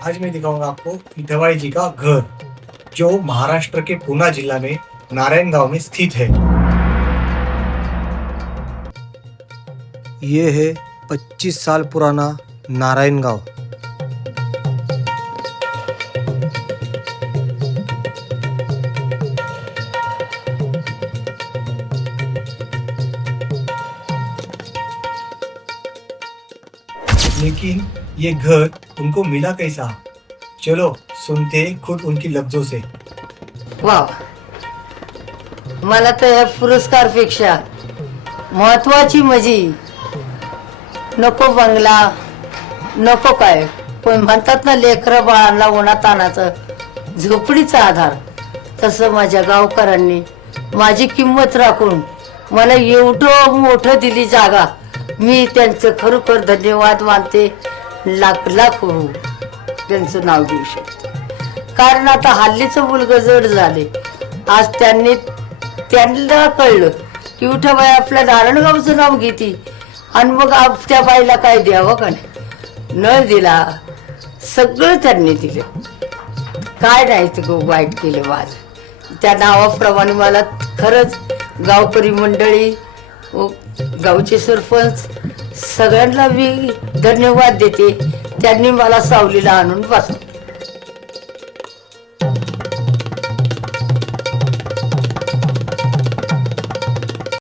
आज मैं दिखाऊंगा आपको दवाई जी का घर, जो महाराष्ट्र के पुणे जिला में नारायणगांव में स्थित है। ये है 25 साल पुराना नारायणगांव। लेकिन ये घर उनको मिला कैसा? चलो सुनते खुद उनकी लफ्जों से। वा, मला तर या पुरस्कारपेक्षा महत्वाची मजी नको बंगला नको काय, पण म्हणतात ना लेकरं बाळांना उन्हातानाचं झोपडीचा आधार, तसं माझ्या गावकऱ्यांनी माझी किंमत राखून मला एवढं मोठं दिली जागा। मी त्यांचं खरोखर धन्यवाद मानते, लाख लाख त्यांचं नाव घेऊ शकते। कारण आता हल्लीचं मुलगा जड झाले, आज त्यांना कळलं की उठाबाई आपल्या नारायणगावचं नाव घेते आणि मग त्या बाईला काय द्यावं का नाही, न दिला सगळं त्यांनी दिलं, काय नाही ते वाईट केलं माझं। त्या नावाप्रमाणे मला खरंच गावकरी मंडळी गावचे सरपंच सगळ्यांना मी धन्यवाद देते, त्यांनी मला सावलीला आणून बसवलं।